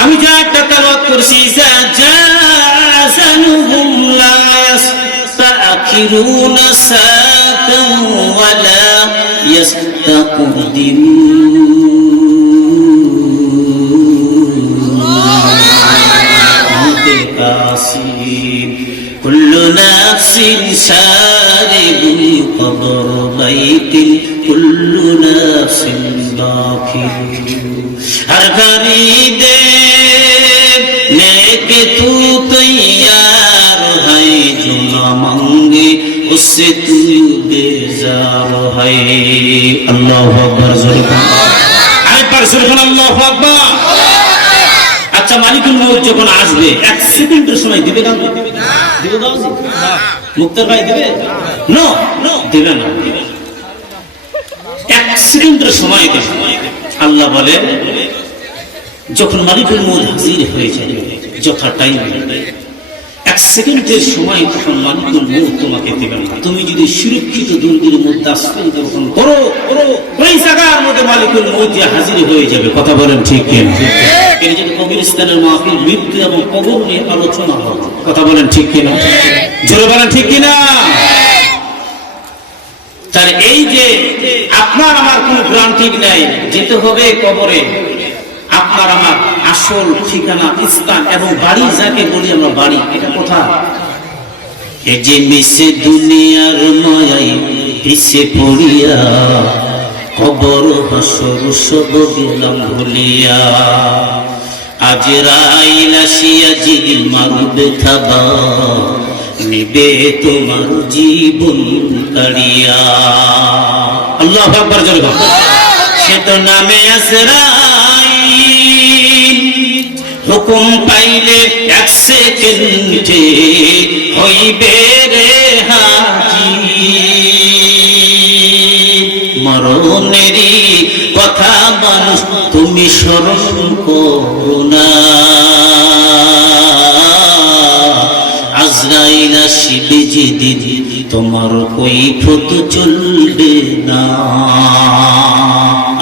আমি যা একটা তেলাওয়াত করছি জাযানুহুম লা ইস্তাখিরুনা সাআতান ওয়া লা ইস্তাকদিমুন কুল্লু নাফসিন শারিবুল কবর বাইতিন কুল্লু নাফসিন দাখিলু हर खरीदे नेक तू तैयार है जो न मांगे उससे तू बेजार है अल्लाहु अकबर अल्लाहु अकबर अच्छा मालिकुल मौत যখন আসবে এক সেকেন্ডের সময় দিবে না দিবে দাও না মুক্তার ভাই দিবে নো দিবে না এক সেকেন্ডের সময় দিবে আল্লাহ বলে যখন মালিকুল মৌত হাজির হয়ে যাবে যথা টাইম এক সেকেন্ডের সময় তখন মালিকুল মৌত তোমাকে দেবেন না। তুমি যদি সুরক্ষিত দুর্গের মধ্যে আশ্রয় গ্রহণ করো ওই জায়গার মধ্যে মালিকুল মৌত হাজির হয়ে যাবে। কথা বলেন ঠিক কিনা? এর জন্য কবরস্থানের মাহফিল মৃত্যু এবং কবর নিয়ে আলোচনা হবে। কথা বলেন ঠিক কিনা? জোরে বলেন ঠিক কিনা? তাহলে এই যে আপনার আমার কোন গ্যারান্টি নাই, যেতে হবে কবরে। আপনার আমার আসল ঠিকানা স্থান এবং বাড়ি, যাকে বলি আমরা বাড়ি, এটা কোথায়? এই যে মিশে দুনিয়ার মায়ায় পিছে পড়িয়া কবর হাসর সব গেলাম ভুলিয়া আজরাইল আসিয়া জিল মারবে থাবা নিবে তোমার জীবন কাড়িয়া। আল্লাহু আকবার জোরে বল। সে তো নামে আজরাইল হুকুম পাইলে এক সেকেন্ডে হইবে রে হাজির। মরণেরই কথা মানুষ তুমি স্মরণ করো না, আজরাইল আসিবে যেদিন তোমার কৈফিয়ত চলবে না।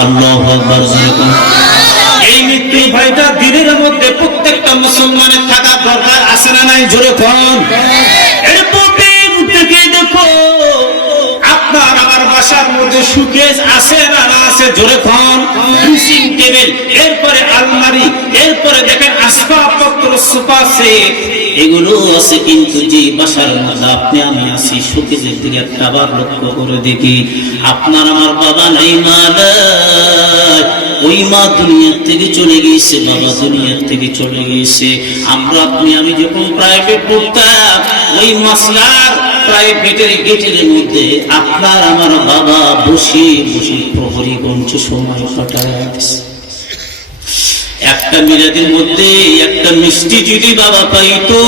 আল্লাহু আকবার। এই মৃত্যু ভয়টা দিনের মধ্যে প্রত্যেকটা মুসলমানের থাকা দরকার আছে না নাই? জোরে কোন এর বুকের থেকে দেখো আপনার আমার বাসার মধ্যে সুকেস আছে না না আছে? জোরে কোন ড্রেসিং টেবিল, এরপরে আলমারি, এরপরে দেখেন আসবাবপত্র সোফা সেট এগুলো আছে, কিন্তু যে বাসার মধ্যে আপনি আমি আছি সুকেসের দিকে একটা আবার লক্ষ্য করে দেখি আপনার আমার বাবা নাই, মা নাই। ওই মা দুনিয়ার থেকে চলে গিয়েছে, বাবা দুনিয়ার থেকে চলে গিয়েছে। আমরা আপনি আমি যখন প্রাইভেট পড়তাম ওই মাসলার প্রাইভেটের গেটের মধ্যে আপনার আমার বাবা বসে বসে প্রহরী গঞ্চ সময় কাটায়। একটা মিলাদের মধ্যে একটা মিষ্টি যদি বাবা পাইতো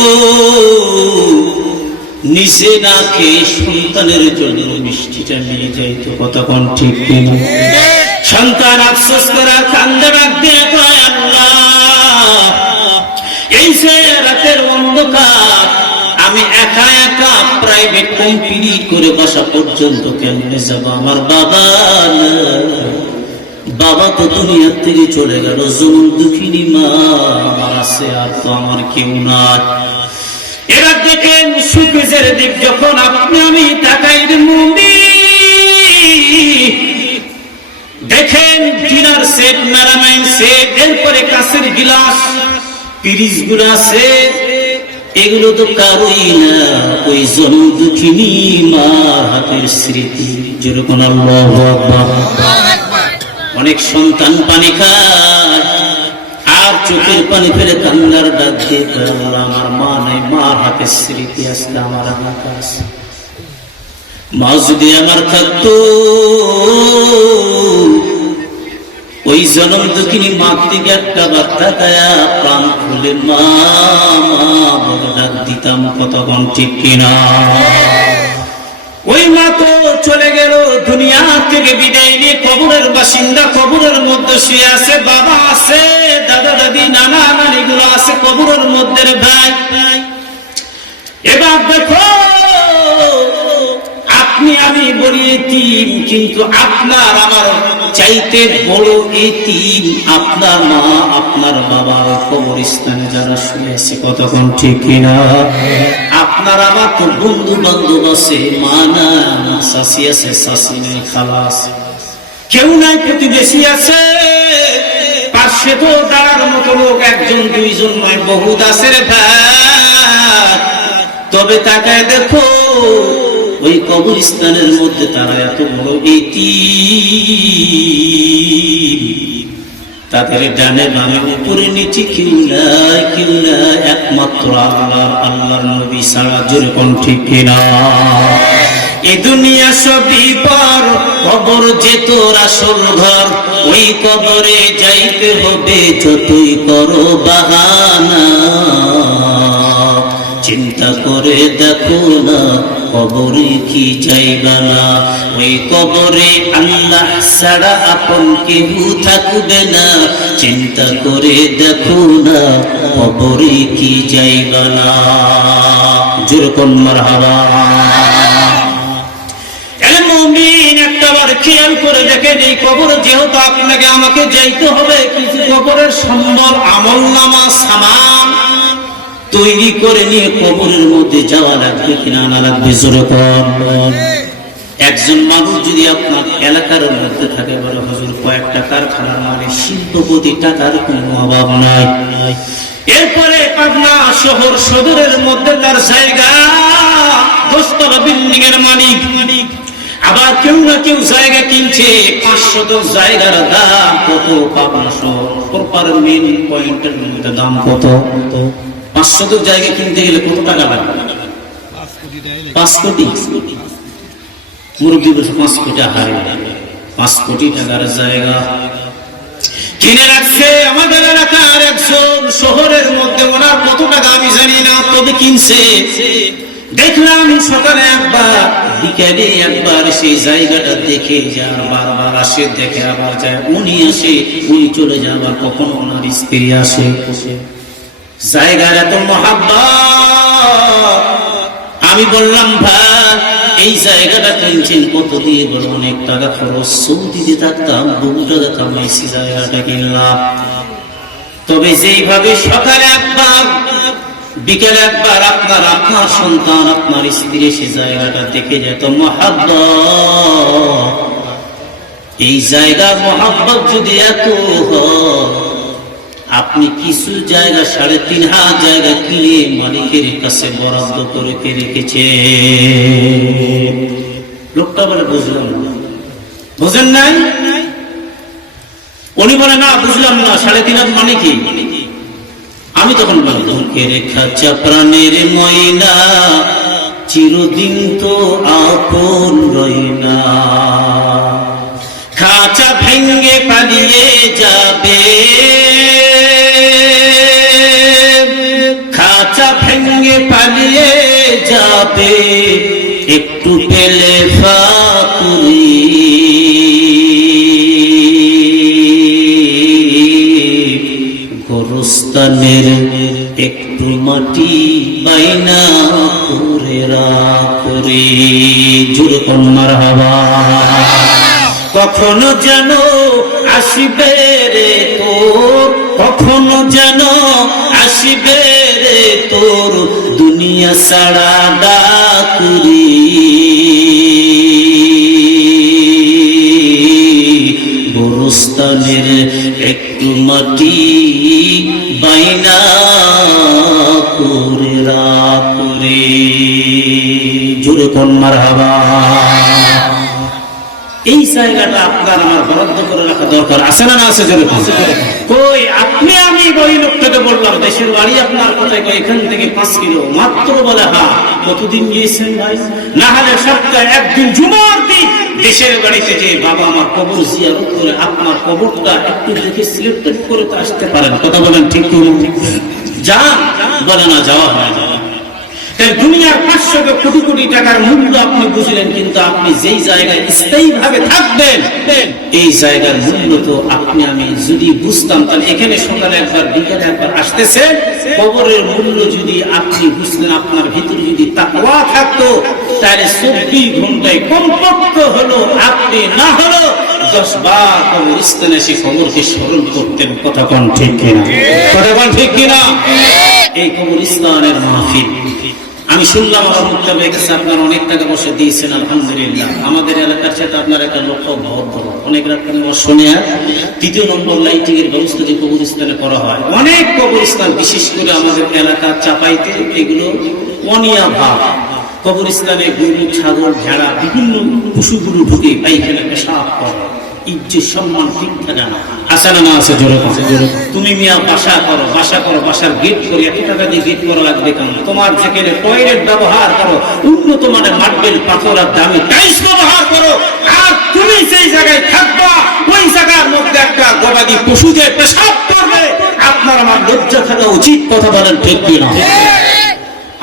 নিচে না খেয়ে সন্তানের জন্য মিষ্টিটা নিয়ে যাইতো। কথা কোন ঠিক কিনা? সন্তান আফসোস করার কান্দে ডাক দিয়ে কয়, আল্লাহ এই যে রাতের অন্ধকার আমি একা একা প্রাইভেট কোম্পানি করে বাসা পর্যন্ত কেমনে যাব? আমার বাবা বাবা তো দুনিয়ার থেকে চলে গেল, জরুর দুঃখিনী মা আমার আছে, আর তো আমার কেউ নাই। এবার দেখেন সুকেজের দিক যখন আপনি আমি তাকাই দেখেন ডিনার সেট, মেলামাইন সেট, এরপরে কাঁচের গিলাস, পিরিচ গুলো আছে, এগুলো তো কারোই না, ওই জরুর দুঃখিনী মার হাতের স্মৃতি। যেরকম আল্লাহু আকবার। অনেক সন্তান পানি খায় আর চোখের পানি ফেলে কান্নার ডাক দিয়ে আমার মা নাই, মার হাতের স্মৃতি আজকে আমার হাতে আছে। মা যদি আমার থাকতো ওই জনম দুঃখিনী মা থেকে একটা বার্তা গায়া প্রাণ খুলে মা মা বলে ডাক দিতাম। কতক্ষণ ঠিক কিনা? ওই মা তো চলে গেল দুনিয়া থেকে বিদায় নিয়ে, কবরের বাসিন্দা, কবরের মধ্যে শুয়ে আছে। বাবা আছে, দাদা দাদি নানা নানি গুলো আছে কবরের মধ্যে। ভাই এবার দেখো আপনি আমি বলি এতিম, কিন্তু আপনার আমার চাইতে বড় এতিম আপনার মা আপনার বাবা কবরস্থানে যারা শুয়ে আছে, কতক্ষণ ঠিক কিনা? আপনার আমার তো বন্ধু বান্ধব আছে, মা না শাশি আছে, শাশি নেই, খালা আছে, কেউ নাই, প্রতিবেশী আছে, পাশে তো দাঁড়ার মতো লোক একজন দুইজন নয়, বহুত আছে রে ভাই। তবে তাকায় দেখো ওই কবরস্থানের মধ্যে তারা এত বড় এতিম, তাদের ডানে বামে উপরে নিচে কেউ নাই, কেউ নাই, একমাত্র আল্লাহর নবী ছাড়া। জোরে কোন ঠিক কিনা? এ দুনিয়া সবই পর, কবর যে তোর আসল ঘর, ওই কবরে যাইতে হবে যতই করো বাহানা। চিন্তা করে দেখো না কবরে কি যাইবা না, ওই কবরে আল্লাহ ছাড়া আপন কেউ থাকবে না। চিন্তা করে দেখো না কবরে কি যাইবা না। যেরকম মারহাবা। একটাবার খেয়াল করে দেখেন, এই কবর যেহেতু আপনাকে আমাকে যাইতে হবে, কিছু কবরের সম্বল আমল নামা সামান তৈরি করে নিয়ে কবরের মধ্যে যাওয়া লাগবে কিনা না লাগবে? জোরে কোন। একজন মানুষ যদি আপনার এলাকার মধ্যে থাকে, বলে হুজুর কয়েকটা কারখানার মালিক, শিল্পপতি, টাকার কোনো অভাব নাই, এরপরে পাবনা শহর সদরের মধ্যে তার জায়গা, 10তলা বিল্ডিং এর মালিক, আবার কেউ না কেউ জায়গা কিনছে, 500 জায়গার দাম কত? পাবনা শহর মেন পয়েন্টের মধ্যে দাম কত? 500 জায়গা কিনতে গেলে কত টাকা লাগবে? 5 কোটি। মুরব্বী বলছে 5 কোটি হারে, 5 কোটি টাকার জায়গা কিনে রাখছে আমাদের এলাকার একজন, শহরের মধ্যে। ওনার কত টাকা আমি জানি না, তবে কিনছে। দেখলাম সকালে একবার, বিকেলে একবার সেই জায়গাটা দেখে যায়, বারবার আসে, দেখে আবার যায়, উনি আসে, উনি চলে যায়, আবার কখনো ওনার স্ত্রী আসে। জায়গার এত মহাব্বত। আমি বললাম ভাই এই জায়গাটা কিনছেন কত দিয়ে? বলে অনেক টাকা খরচ, সৌদিতে থাকতাম, বহু টাকা কামাইছি, জায়গাটা কিনলাম। তবে যেইভাবে সকালে একবার বিকেলে একবার আপনার সন্তান আপনার স্ত্রী সে জায়গাটা দেখে যেত, মহাব্বত। এই জায়গা মহাব্বত যদি এত হয়, আপনি কিছু জায়গা 3.5 জায়গা কিনে মালিকের কাছে বরাদ্দ করে রেখেছে। লোকটা বলে বুঝলাম না, বুঝেন নাই? উনি বলে না বুঝলাম না, 3.5 মানে কি? আমি তখন বললাম কে রেখা প্রাণের ময়না, চিরদিন তো আপন রইনা, খাঁচা ভেঙ্গে পালিয়ে যাবে, খাঁচা ভেঙ্গে পালিয়ে যাবে, একটু পেলে ফাতুরি, গোরস্তানের একটু মাটি বাইনা করে রাখরে। জোরে কোন মারহাবা। কখনো যেন আসিবে রে তোর, কখনো যেন আসিবে রে তোর, দুনিয়া ছাড়া ডাকুরি, গোরস্তানের একটু মাটি বাইনা করে রাখরে। জোরে কোন মারহাবা। এই জায়গাটা আপনার আমার বরাদ্দ করে রাখা দরকার, আছে না? আছে? কই আপনি আমি ওই লোকটাকে বললাম দেশের বাড়ি আপনার কোথায়? এখান থেকে 5 কিলো মাত্র। বলে হ্যাঁ। কতদিন গিয়েছেন ভাই? না হলে সপ্তাহে একদিন জুমার দিন দেশের বাড়িতে যে বাবা আমার কবর জিয়ারত করে আপনার কবরটা একটু দেখে সিলেক্টেড করে তো আসতে পারেন। কথা বলেন ঠিক করুন, যান। বলে না যাওয়া হয় না। তাই দুনিয়ার 500 কোটি কোটি টাকার মূল্য আপনি বুঝলেন, কিন্তু আপনি যেই জায়গায় স্থায়ীভাবে থাকবেন এই জায়গার মূল্য তো আপনি আমি যদি বুঝতাম, তাহলে এখানে সকালে একবার বিকালে একবার আসতেছে, কবরের মূল্য যদি আপনি বুঝলেন, আপনার ভিতরে যদি তাকওয়া থাকতো, তাহলে 24 ঘন্টায় কমপক্ষে হলো আপনি না হলো 10 বার কবরস্থানে এসে কবরকে স্মরণ করতেন। কথা কোন ঠিক কিনা? কথা কোন ঠিক কিনা? এই কবরস্থানের মাহফিল আমি শুনলাম আমার মুক্তাবের কাছে আপনার অনেক টাকা পয়সা দিয়েছেন, আলহামদুলিল্লাহ। আমাদের এলাকার সাথে আপনার একটা লক্ষ্য বহুত বড়, অনেক রকম শুনে। আর 2 নম্বর লাইটিং এর ব্যবস্থা যে কবরস্থানে করা হয়, অনেক কবরস্থান বিশেষ করে আমাদের এলাকার চাপাইতে এগুলো অনিয়া ভাব, কবরস্থানে গরু ছাগল ভেড়া বিভিন্ন পশুগুলো ঢুকে পাইখানা পেশাব করে, ইজ্জত সম্মান ঠিক থাকে না। আসে না? আছে জোরে। তুমি মিয়া বাসা করো, বাসার গেট করে 1 টাকা দিয়ে গেট করা লাগবে কেন? তোমার যেখানে টয়লেট ব্যবহার করো, উন্নত মানের মার্বেল পাথর আর দামি টাইলস ব্যবহার করো, আর তুমি সেই জায়গায় থাকবা, ওই জায়গার মধ্যে একটা গবাদি পশু যে পেশাব করবে, আপনার আমার লজ্জা থাকা উচিত। কথা বলেন ঠিক কিনা?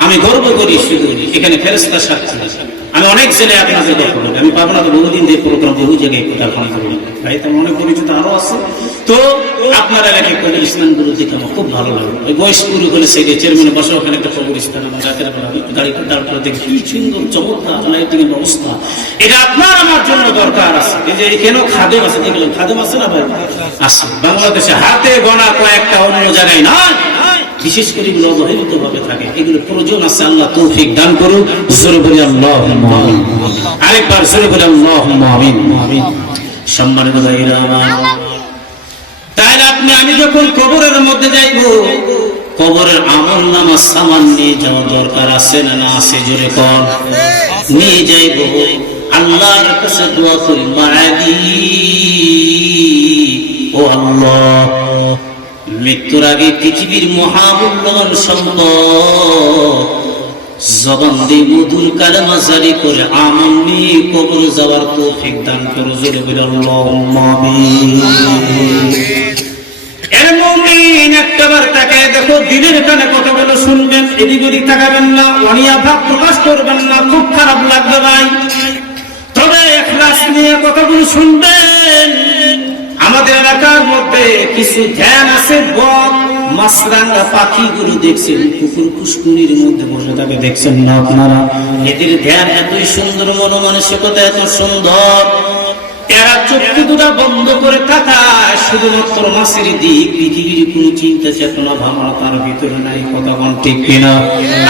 আমি গর্ব করি শুধু এখানে ফেরেশতা সাক্ষী। আমি অনেক জেলে আপনাদের গল্প করি, আমি পাবো না তো বহুদিন দিয়ে প্রোগ্রাম বহু জায়গায় প্রদান করি, তাই তেমন অনেক পরিচিত আরো আছে। তো আপনার এলাকায় কবরস্থান গুলো দেখে আমার খুব ভালো লাগে। ওই বয়স পুরো করে সেই চেয়ারম্যানে বসে ওখানে একটা কবরস্থান, এবং রাতের বেলা গাড়ি তারপরে দেখি কি সুন্দর চমৎকার লাইটিং এর ব্যবস্থা। এটা আপনার আমার জন্য দরকার আছে। এই যে এখানেও খাদেম আছে, দেখলাম খাদেম আছে না ভাই? আছে বাংলাদেশে হাতে গোনা কয়েকটা, অন্য জায়গায় না। বিশেষ করে এগুলো অবহেলিত ভাবে থাকে, এগুলো প্রয়োজন আছে। আল্লাহ তৌফিক দান করুন। জোরে বলি আল্লাহুম্মা আমিন। আরেকবার জোরে বলি আল্লাহুম্মা আমিন। সম্মানিত ভাইরা আমার, তাহলে আপনি আমি যখন কবরের মধ্যে যাইব, কবরের আমলনামা সামান নিয়ে যাওয়া দরকার আছে না? না আছে? জোরে কর। নিয়ে যাইব, আল্লাহর কাছে দোয়া করি, মায়াদি ও আল্লাহ, মৃত্যুর আগে পৃথিবীর মহামূল্যবান সম্পদ জবান দিয়ে মধুর কালেমা জারি করে আমল নিয়ে কবর যাওয়ার তৌফিক দান করো। জোরে বলে আল্লাহুম্মা আমিন। এর মুমিন একটাবার তাকায় দেখো, দিনের কানে কথাগুলো শুনবেন, এদিক ওদিক তাকাবেন না, অনিয়া ভাব প্রকাশ করবেন না, খুব খারাপ লাগবে ভাই। তবে ইখলাস নিয়ে কথাগুলো শুনবেন। আমাদের এলাকার মধ্যে কিছু ধ্যান আছে, বক মাছরাঙা পাখিগুলো দেখছেন পুকুর পুষ্কুনির মধ্যে বসে থাকে, দেখছেন না আপনারা? এদের ধ্যান এতই সুন্দর, মনোমানসিকতা এত সুন্দর, এরা চক্ষু দুটা বন্ধ করে তাকায় শুধুমাত্র মাছের দিক, পৃথিবীর কোন চিন্তা চেতনা ভাবনা তার ভিতরে নাই। কথা বল ঠিক কিনা?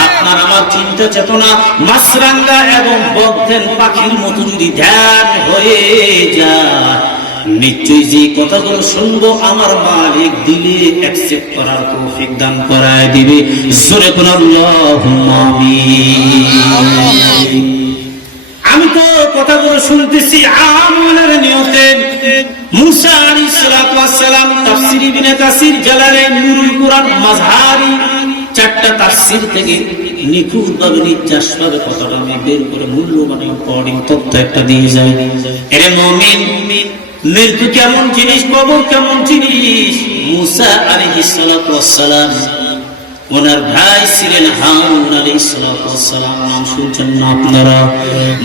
আপনার আমার চিন্তা চেতনা মাছরাঙা এবং বকধ্যান পাখির মতো যদি ধ্যান হয়ে যায়, নিশ্চয়ই যে কথাগুলো শুনবো আমার মালিক দিলে অ্যাকসেপ্ট করার তৌফিক দান করায় দিবে। জোরে বলুন আল্লাহুম্মা আমিন। আমি তো কথাগুলো শুনতেছি আমলের নিয়তে। মুসা আলাইহিস সালাম তাফসীর ইবনে কাসির, জালালাইন, নুরুল কুরআন, মাযহারি 4টা তাফসীর থেকে নিখুঁতভাবে নির্যাসভাবে কথাটা আমি বের করে মূল্যবান ইম্পর্টেন্ট তথ্য একটা দিয়ে যাই। এরে মুমিন, মৃত্যু কেমন জিনিস, কবর কেমন জিনিস। মুসা আলাইহিস সালাম ওনার ভাই ছিলেন হারুন আলাইহিস সালাম, নাম শুনছেন না আপনারা?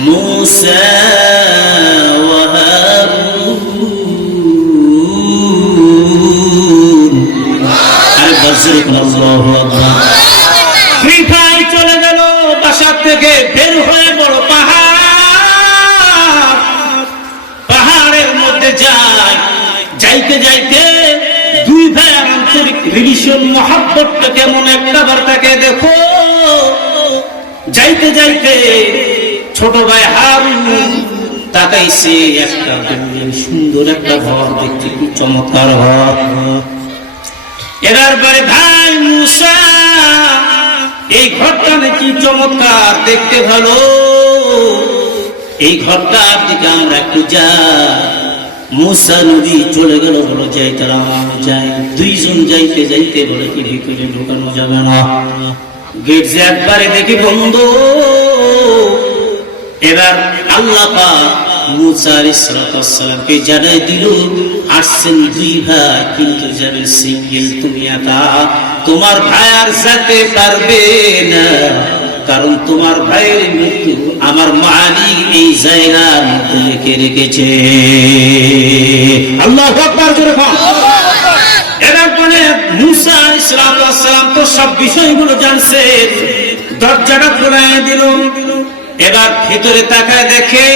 মুসা ওয়া হারুন। আরে বজ্র আল্লাহু আকবার। দুই ভাই চলে গেল বাসা থেকে বের হয়ে, বড় পাহাড়ের মধ্যে যায়। যাইতে যাইতে দুই ভাই আন্তরিক রিলেশন, মহব্বতটা কেমন একটাবার তাকে দেখো। যাইতে যাইতে ছোট ভাই হারুন তাকাইছে একটা সুন্দর একটা ঘর, দেখতে খুব চমৎকার ঘর। এবার পরে ভাই মুসা, এই ঘরটা নাকি চমৎকার, দেখতে ভালো, এই ঘরটার দিকে আমরা একটু যাই। মুসা নবী চলে গেল, বলো যাই, তারা যাই। দুইজন যাইতে যাইতে বলে কি ভিতরে ঢোকানো যাবে না, গেট যে একবারে দেখি বন্ধ। এবার আল্লাহ পাক মুসা আলাইহিস সালামকে জানাই দিল, আসছেন দুই ভাই, কিন্তু যাবে সিঙ্গেল, তুমি একা, তোমার ভাই আর যেতে পারবে না। কারণ তোমার ভাইয়ের মৃত্যু আমার মালিক এই জায়গার মধ্যে লিখে রেখেছে। আল্লাহু আকবার জোরে বল। এবার বলে মুসা আলাইহিস সালাম তো সব বিষয়গুলো জানছে, দরজাটা খুলে দিল। এবার ভিতরে তাকায় দেখে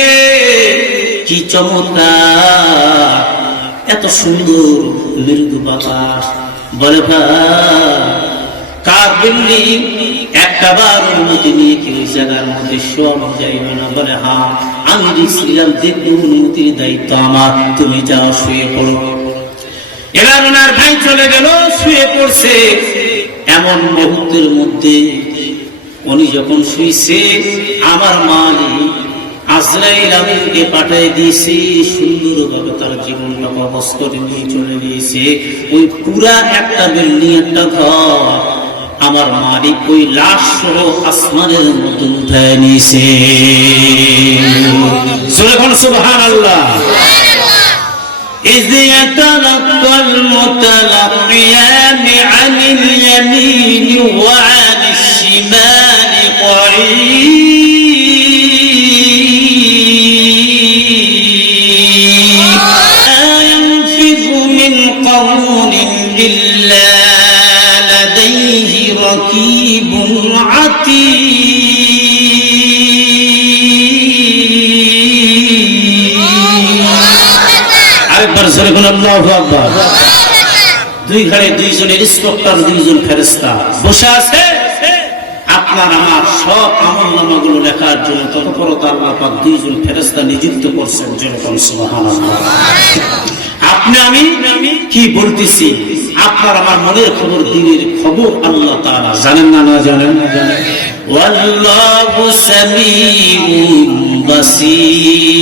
কি চমৎকার, এত সুন্দর মৃদু বাতাস। বলে কার বিল্ডিং, একটা বার অনুমতি নিয়ে কি ওই জায়গার মধ্যে সব যাইবে না? বলে হ্যাঁ, আমি দেখছিলাম, দেখবো অনুমতির দায়িত্ব আমার, তুমি যাও শুয়ে পড়ো। এবার ওনার ভাই চলে গেল, শুয়ে পড়ছে। এমন মুহূর্তের মধ্যে উনি যখন শুইছে, আমার মালিক আজরাইল আমিনকে পাঠিয়ে দিয়েছে, সুন্দরভাবে তার জীবনটা কবজ করে নিয়ে চলে গিয়েছে। ওই পুরা একটা বিল্ডিং, একটা ঘর আমার মালিক ওই লাশ সহ আসমানের মধ্যে উঠায় নিয়েছে। সুবহানাল্লাহ। إذ يتلقى المتلقيان عن اليمين وعن الشمال قعيد ما يلفظ من قول إلا لديه رقيب عتيد আল্লাহু আকবার। দুই ঘরে দুইজন ইন্সপেক্টর, দুইজন ফেরেশতা বসে আছে আপনার আমার সব আমলনামাগুলো লেখার জন্য। তৎপরত আল্লাহ পাক দুইজন ফেরেশতা নিযুক্ত করছেন। যেরকম সুবহানাল্লাহ। আপনি আমি কি বলতেছি, আপনার আমার মনের খবর, দিনের খবর আল্লাহ তাআলা জানেন না? না জানেন? ওয়াল্লাহু সামিউন বাসীর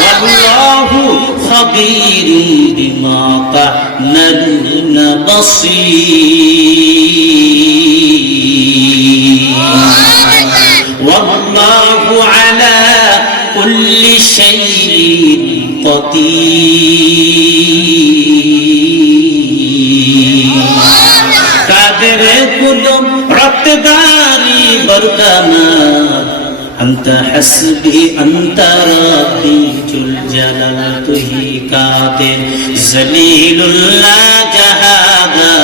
ওয়াল্লাহু খাবীরুম বিমা তা'মালুনা বাসীর ওয়াল্লাহু আলা কুল্লি শাইইন কাদির কাদের কুলুম রক্তদারি বরকানা أنت حسبي أنت ربي جل جلال تهي قادر ذليل لا جهادا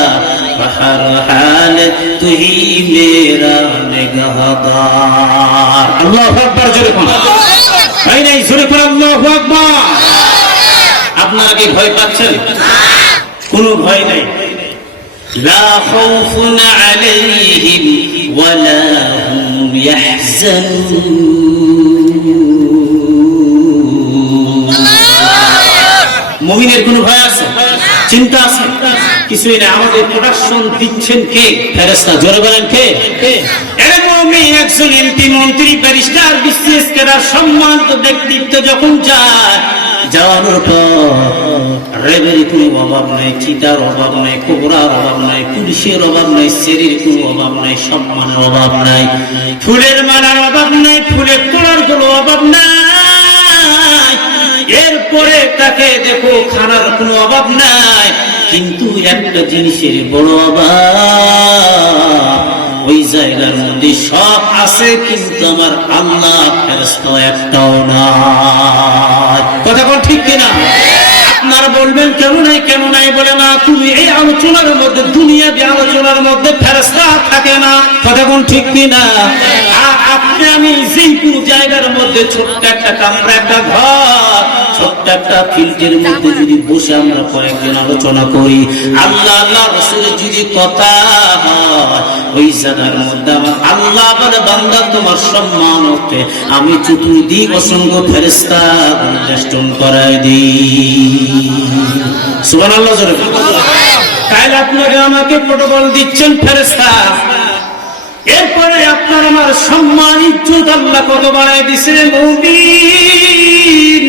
بحر حال تهي میرا نگہدار اللہ اکبر جوরে কোন ভাই নাই জোরে করে আল্লাহু আকবার আপনারা কি ভয় পাচ্ছেন কোনো ভয় নাই لا خوف عليهم ولا هم يحزنون মুমিনের কোনো ভয় আছে চিন্তা আছে কিছুই না আমাদের প্রোডাকশন দিচ্ছেন কে ফেরেশতা জোরে বলেন কে এর মুমিন একজন এমপি মন্ত্রী ব্যারিস্টার বিসিএস ক্যাডার সম্মানিত ব্যক্তিত্ব যখন যায় যাওয়ার পর রেবের কোনো অভাব নাই চিতার অভাব নাই কোবরার অভাব নাই পুলিশের অভাব নাই শরীর কোনো অভাব নাই সম্মানের অভাব নাই ফুলের মালার অভাব নাই ফুলের তোড়ার কোনো অভাব নাই এরপরে তাকে দেখো খানার কোনো অভাব নাই কিন্তু একটা জিনিসের বড় অভাব ওই জায়গার মধ্যে সব আছে কিন্তু আমার আল্লাহ ফেরেশতা একটাও নাই কথা কোন ঠিক কিনা আপনারা বলবেন কেন নাই বলে না তুমি এই আলোচনার মধ্যে দুনিয়াবি আলোচনার মধ্যে ফেরেশতা থাকে না কথা কোন ঠিক কিনা আপনি আমি যে কোনো জায়গার মধ্যে ছোট্ট একটা কামরা একটা ঘর ছোট্ট একটা ফিল্ডের মধ্যে যদি বসে আমরা কয়েকদিন আলোচনা করি আল্লাহ আল্লাহ রাসূলের যদি কথা হয় ওই জায়গার মধ্যে আমার আল্লাহ বলে বান্দা তোমার সম্মান হতে আমি চতুর্দিক অসংখ্য ফেরেশতা বেষ্টন করায় দিই সুবহানাল্লাহ জোরে তাইলে আপনারা আমাকে প্রটোকল দিচ্ছেন ফেরেশতা এরপরে আপনার আমার সম্মান ইজ্জত আল্লাহ কত বাড়ায় দিয়েছে মুমিন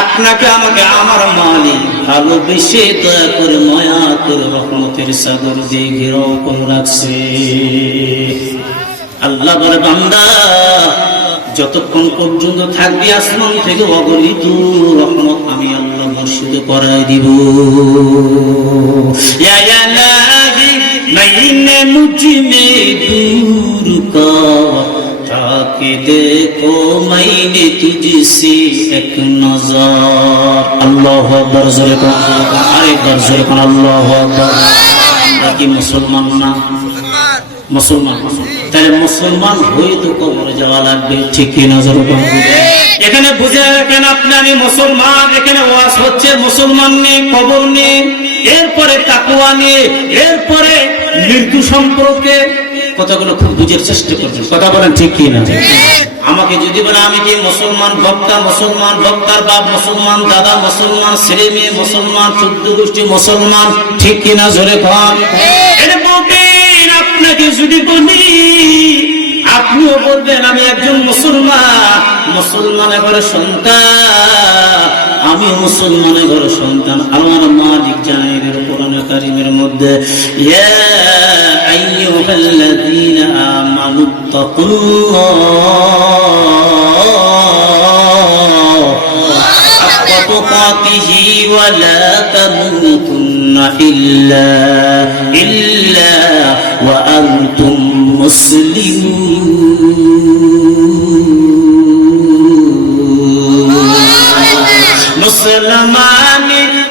আপনাকে আমাকে আমার মালিক ভালোবেসে দয়া করে মায়া করে রহমতের সাগর দিয়ে ঘেরাও করে রাখছে আল্লাহ বলে বান্দা যতক্ষণ পর্যন্ত থাকবি আসমান থেকে অগণিত রহমত আমি আল্লাহ বর্ষিত করাই দিব ইয়া के देखो मैंने तुझसे एक नजर अल्लाह अकबर जोरे कौन अरे बर जोरे कौन अल्लाह अकबर আমরা কি মুসলমান না মুসলমান তাহলে মুসলমান হয়ে তো কবরে যাওয়া লাগবে ঠিক কি না জোরে কৌন এখানে বুঝে রাখেন আপনি আমি মুসলমান এখানে ওয়াজ হচ্ছে মুসলমান নিয়ে কবর নিয়ে এরপরে তাকওয়া নিয়ে এরপরে মৃত্যু সম্পর্কে কথাগুলো খুব বুঝার চেষ্টা করবেন কথা বলেন ঠিক কি না আমাকে যদি বলে আমি কি মুসলমান বক্তার বাপ মুসলমান দাদা মুসলমান ছেলে মেয়ে মুসলমান 14 গোষ্ঠী মুসলমান ঠিক কি না জোরে কোন এর বলবেন আপনাকে যদি বলি আপনিও বলবেন আমি একজন মুসলমানের ঘরের সন্তান আমি মুসলমানের ঘরের সন্তান আমার মালিক জানেন কোরআনে কারীমের মধ্যে ইয়া আইয়ুহাল্লাযীনা আমানুত্তাকুল্লাহ হাক্কা তুকাতিহি ওয়া লা তামুতুন্না ইল্লা ওয়া আনতুম মুসলিমুন মুসলমান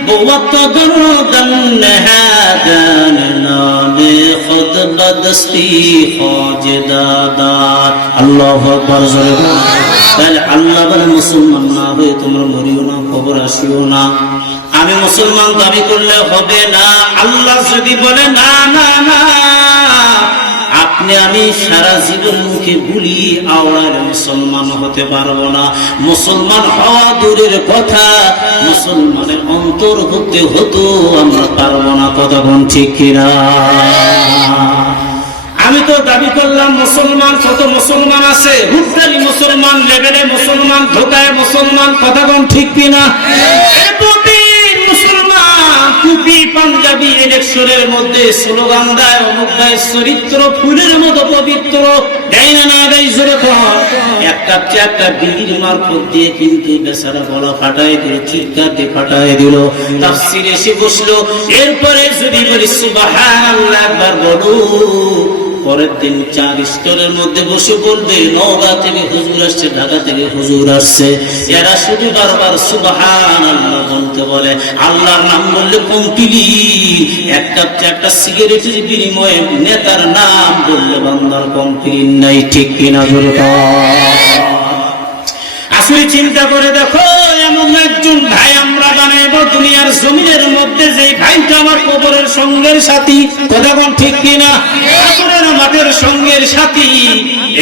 बहुत दर्दन हैदन नाने खुद बदस्ती खौजदादार अल्लाह अकबर जोरे তাহলে আল্লাহ বলে মুসলমান না হয়ে তোমরা মরিও না কবর আসিও না আমি মুসলমান দাবি করলে হবে না আল্লাহ যদি বলে না না না আপনি আমি সারা জীবন মুখে বুলি আওড়ালে মুসলমান হতে পারবো না মুসলমান হওয়া দূরের কথা মুসলমানের অন্তর হতে হতো আমরা পারবো না কথা কোন ঠিক কিনা আমি তো দাবি করলাম মুসলমান কত মুসলমান আছে হুটকারি মুসলমান লেভেলে মুসলমান ধোকায় মুসলমান কথা কোন ঠিক কিনা টুপি পাঞ্জাবি ইলেকশনের মধ্যে স্লোগান দেয় অমুক দেয় চরিত্র ফুলের মতো পবিত্র দেয় না দেয় জোরে একটা বিড়ির মারফত দিয়ে কিন্তু বেচারা গলা ফাটাই দিল চিৎকার দিয়ে ফাটাই দিল তাফসীর এসে বসলো এরপরে যদি বলি সুবহানাল্লাহ একবার বলো পরের দিন 4 স্টলের মধ্যে বসে বলবে নওগাঁ থেকে হুজুর আসছে ঢাকা থেকে হুজুর আসছে এরা শুধু বারবার সুবহানাল্লাহ বলতে বলে আল্লাহর নাম বললে কমতিলি একটা সিগারেটের বিনিময়ে নেতার নাম বললে বান্দার কমতিলি নাই ঠিক কিনা জোরে আসলে চিন্তা করে দেখো এমন একজন ভাই আমরা বানাইবো দুনিয়ার জমিনের মধ্যে যে ভাইটা আমার কবরের সঙ্গের সাথী কথা কোন ঠিক কিনা কবরের মাঠের সঙ্গের সাথী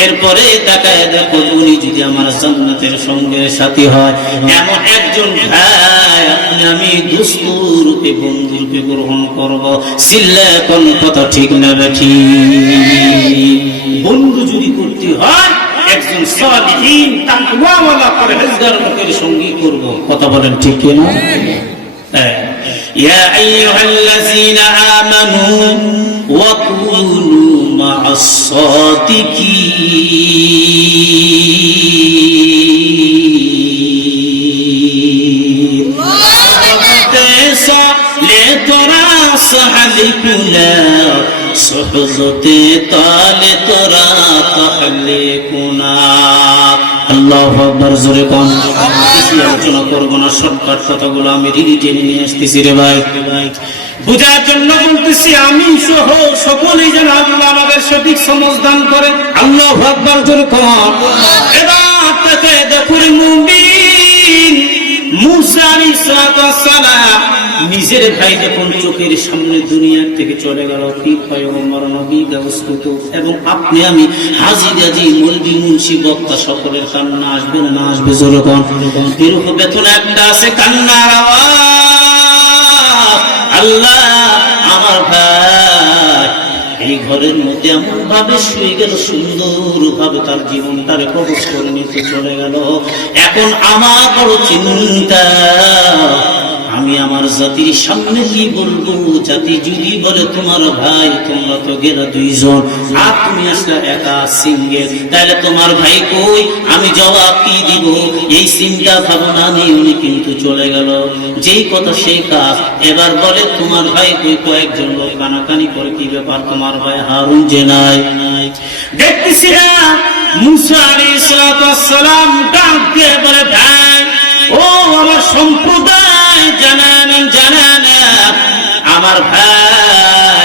এরপরে তাকায় দেখো উনি যদি আমার জান্নাতের সঙ্গের সাথী হয় এমন একজন ভাই আপনি আমি দোস্ত রূপে বন্ধু রূপে গ্রহণ করব সিল্লা কোন কথা ঠিক না বেঠি বন্ধু যদি করতে হয় একজন সালিহিন তাকওয়াওয়ালা পরহেজগার লোকের সঙ্গী করব কথা বলেন ঠিক কি না ইয়া আইয়ুহাল্লাযীনা আমানু ওয়া কুনু মা'আস সাদিকিন লে তোরা সাহালিকুনা সুহজতে তালে তোরা তাহলে কোনা আল্লাহু আকবার জোরে কোন বেশি আলোচনা করব না শর্টকাট কথাগুলো আমি রিটেনে নিয়ে আসতেছি রে ভাই বুঝার জন্য বলতেছি আমি সহ সকলেই যেন আল্লাহ আমাদের সঠিক সমঝ দান করেন আল্লাহু আকবার জোরে কোন এবার তাকে দেখুন মুমিন মুসা আলাইহিস সালাম নিজের ভাই যখন চোখের সামনে দুনিয়ার থেকে চলে গেল কি পয়গম্বর নবী গাউসকুত এবং আপনি আমি হাজী গাজী মৌলভী মুন্সি বক্তা সকলের কান্না আসবে না আসবে জোরে কোন বিরূপ বেদনা একটা আছে কান্নার আওয়াজ আল্লাহ আমার ভাই এই ঘরের মধ্যে এমন ভাবে শুয়ে গেল সুন্দর ভাবে তার জীবনটারে কবজ করে নিতে চলে গেল এখন আমার বড় চিন্তা আমি আমি আমার জাতির সামনে কি বলবো? জাতি যদি বলে তোমার ভাই, তোমরা তো গেলা দুইজন, আর তুমি আসলে একা সিঙ্গেল, তাহলে তোমার ভাই কই? আমি জবাব কি দিব? এই চিন্তা ভাবনা নিয়ে উনি কিন্তু চলে গেল। যেই কথা সেই কাজ। এবার বলে তোমার ভাই কই? কয়েকজন লোক কানাকানি করে, কি ব্যাপার তোমার ভাই হারুন যে নাই? দেখতেছি না মুসা আলাইহিস সালাম ডাক দিয়ে বলে, ভাই ও আমার সম্প্রদায়, জানান আমার ভাই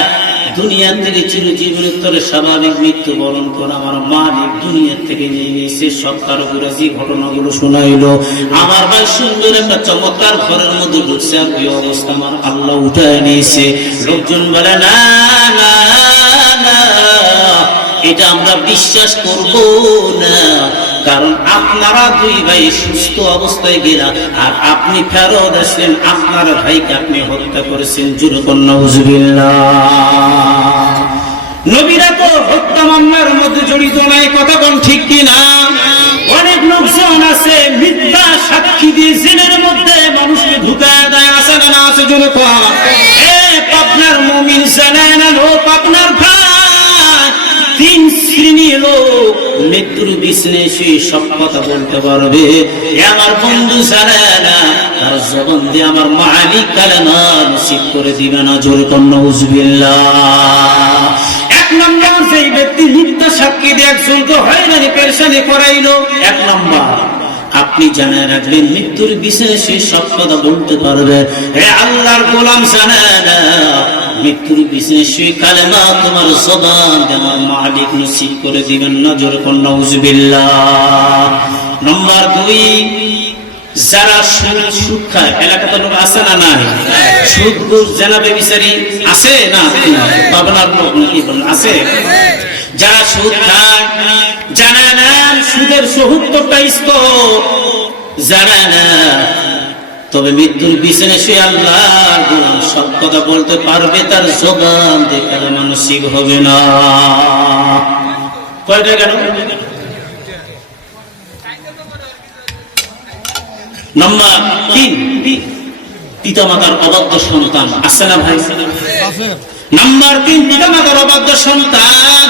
দুনিয়া থেকে চিরজীবনের তরে স্বাভাবিক মৃত্যুবরণ করে আমার মালিক দুনিয়া থেকে নিয়ে গেছে। সব কারুরাজি ঘটনাগুলো শোনাইলো। আমার ভাই সুন্দর একটা চমৎকার ঘরের মধ্যে ঢুকছে, আর ওই অবস্থা আমার আল্লাহ উঠায় নিয়েছে। লোকজন বলে না না না, এটা আমরা বিশ্বাস করব না, কারণ আপনারা দুই ভাই সুস্থ অবস্থায় গেলা, আর আপনি ফেরত আসলেন, আপনার ভাইকে আপনি হত্যা করেছেন। জোরে বলেন নাউজুবিল্লাহ। নবীরা তো হত্যা মামলার মধ্যে জড়িত নাই, কথা কোন ঠিক কিনা? অনেক লোকজন আছে মিথ্যা সাক্ষী দিয়ে জেলের মধ্যে মানুষকে ঢুকায় দেয়, আছে না? আছে জোরে কোন? পাবনার মুমিন জানেন ও পাবনার ভাই, তিন শ্রেণীর লোক মৃত্যুর বিছানায় শুয়ে সব কথা বলতে পারবে। আমার বন্ধু জানে না, তার জবান দিয়ে আমার মালিক কালেমা নসিব করে দিবে না। জোরে কোন নাউজুবিল্লাহ। এক নম্বর, যেই ব্যক্তি মিথ্যা সাক্ষী দিয়ে একজনকে হয়রানি পেরেশানি করাইলো, এক নম্বর আপনি জানা রাখবেন মৃত্যুর বিছানায় সে সব কথা বলতে পারবে। হে আল্লাহর গোলাম, জানা না মৃত্যুর বিছানায় শুয়ে কালেমা তোমার জবান দিয়ে আমার মালিক নসিব করে দিবেন না। জোরে কোন নাউজুবিল্লাহ। নম্বর 2, যারা সুদ খায়, এলাকাতে লোক আছে না নাই? সুদ ঘুষ জানাবে বিচারি আছে না? পাবনার লোক নাকি আছে? যারা সুদ খায়, জানা না সুদের ৭০টা স্তর, জানা না। তবে মৃত্যুর বিছানায় শুয়ে আল্লাহর গোলাম সব কথা বলতে পারবে, তার জবান দিয়ে কালেমা নসিব হবে না। কয়টা গেল? নম্বর 3, পিতামাতার অবাধ্য সন্তান, আছে না ভাই? নম্বর 3, পিতামাতার অবাধ্য সন্তান।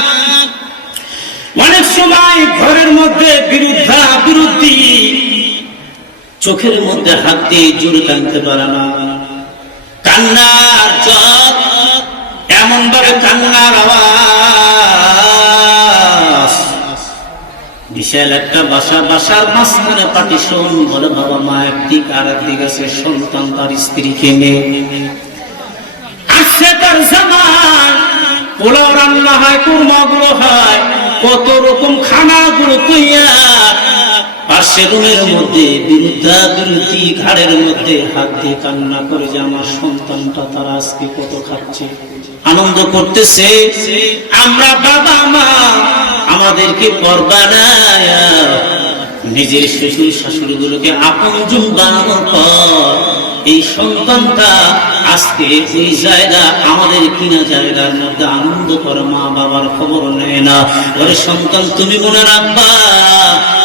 অনেক সময় ঘরের মধ্যে বিরুদ্ধি চোখের মধ্যে হাত দিয়ে জোরে টানতে পারে না, কান্নার চোখ এমন ভাবে কান্নার আওয়াজ। বিশাল একটা বাসার মাঝখানে পার্টিশন, বলে বাবা মা একদিক আর একদিক আছে, সন্তান তার স্ত্রীকে নিয়ে আসছে। তার জামাই পোলাও রান্না হয়, কুরমা গুলো হয়, কত রকম খানাগুলো তৈয়ার। পাশে রুমের মধ্যে বিরুদ্ধি ঘাড়ের মধ্যে হাত দিয়ে কান্না করে যে আমার সন্তানটা তারা আজকে কত খাচ্ছে, আনন্দ করতেছে। আমরা বাবা মা আমাদেরকে পরবানায় নিজের শ্বশুর শাশুড়ি গুলোকে আপনজন বানানোর পর এই সন্তানটা আজকে এই জায়গা আমাদের কিনা জায়গার মধ্যে আনন্দ করে, মা বাবার খবর নেয় না। ওরে সন্তান, তুমি মনে রাখবা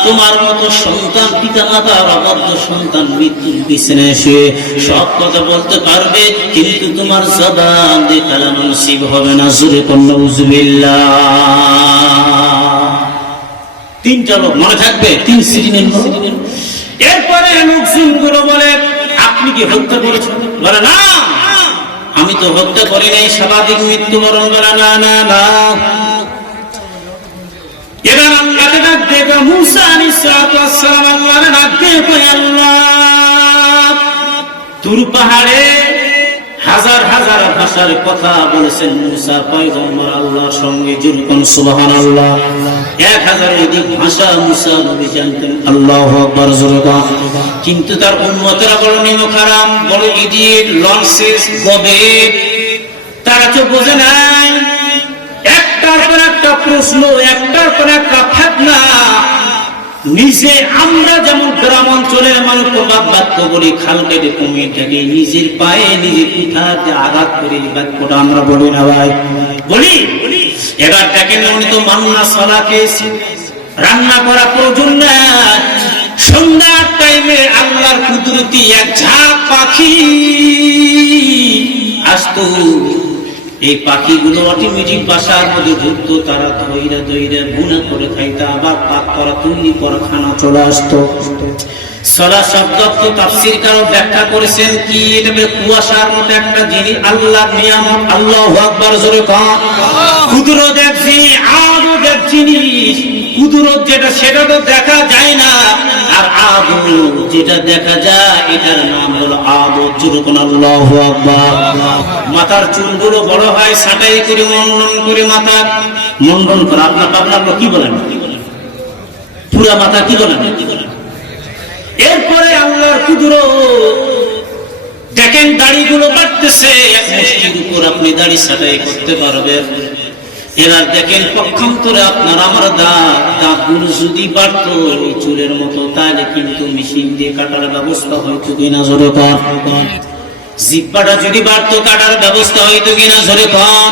তোমার মতো সন্তান, পিতা মাতার অবাধ্য সন্তান মৃত্যুর বিছানায় শুয়ে সব কথা বলতে পারবে, কিন্তু তোমার জবান দিয়ে কালেমা নসিব হবে না। জোরে কোন নাউজুবিল্লাহ। 3টা লোক মনে থাকবে, 3 শ্রেণীর লোক। এরপরে লোকজন গুলো বলে, আপনি কি হত্যা করেছেন? বলে না, আমি তো হত্যা করি নাই, স্বাভাবিক মৃত্যুবরণ। বলে না না না। এবার আল্লাহকে ডাক দেবে, মুসা আলাইহিস সালাম আল্লাহকে ডাক দেবে, আল্লাহ তুর পাহাড়ে হাজার হাজার ভাষার কথা বলেছেন মুসা পয়গম্বর আল্লাহর সঙ্গে। যেরকম সুবহানাল্লাহ, 1000 অধিক ভাষা মুসা নবী জানতেন। আল্লাহু আকবার। কিন্তু তার উম্মতেরা বড় নিমখারাম, বড় ইডিয়েট, লনসেন্স, গবেট, তারা তো বোঝে নাই। একটার পর একটা প্রশ্ন, একটার পর একটা ফতনা। নিজে আমরা যেমন গ্রাম অঞ্চলের মানুষ প্রবাদ বাক্য বলি, খাল কেটে কুমির ডাকে, নিজের পায়ে নিজে পিঠাতে আঘাত করে বাক্যটা আমরা বলি না ভাই? বলি। এবার দেখেন, উনি তো মান্না সালাকে রান্না করা প্রয়োজন না, সন্ধ্যার টাইমে আল্লাহর কুদরতি এক ঝাঁক পাখি আসতো। এই পাখিগুলো অটোমেটিক বাসার মধ্যে ঢুকতো, তারা ধৈরা ধৈরা গুণা করে খাইতো, আবার পাক করা তৈরি করা খানা চলে আসতো। সলা শব্দ তাফসীর কারো ব্যাখ্যা করেছেন কি, এটা কুয়াশার মতো একটা জিনিস, আল্লাহর নিয়ামত। আল্লাহু আকবার, জোরে কোন। কুদরত এক জিনিস, আদত এক জিনিস। কুদরত যেটা সেটা তো দেখা যায় না, আর আদত যেটা দেখা যায় এটার নাম হলো আদত। জোরে কোন আল্লাহু আকবার। মাথার চুলগুলো বড় হয়, ছাঁটাই করে মন্ডন করে মাথা মন্ডন করে, আপনার কি বলেন, পুরা মাথা কি বলেন। এরপরে আল্লাহর কুদরত দেখেন, দাড়িগুলো বাড়তেছে, এক মুষ্টির উপর আপনি দাড়ি ছাঁটাই করতে পারবেন। এবার দেখেন পক্ষান্তরে আপনার আমার দাঁতগুলো যদি বাড়তো এই চুলের মতো, তাহলে কিন্তু মেশিন দিয়ে কাটার ব্যবস্থা হয়তো কিনা, জোরে কোন। জিহ্বাটা যদি বাড়তো, কাটার ব্যবস্থা হয়তো কিনা, জোরে কোন।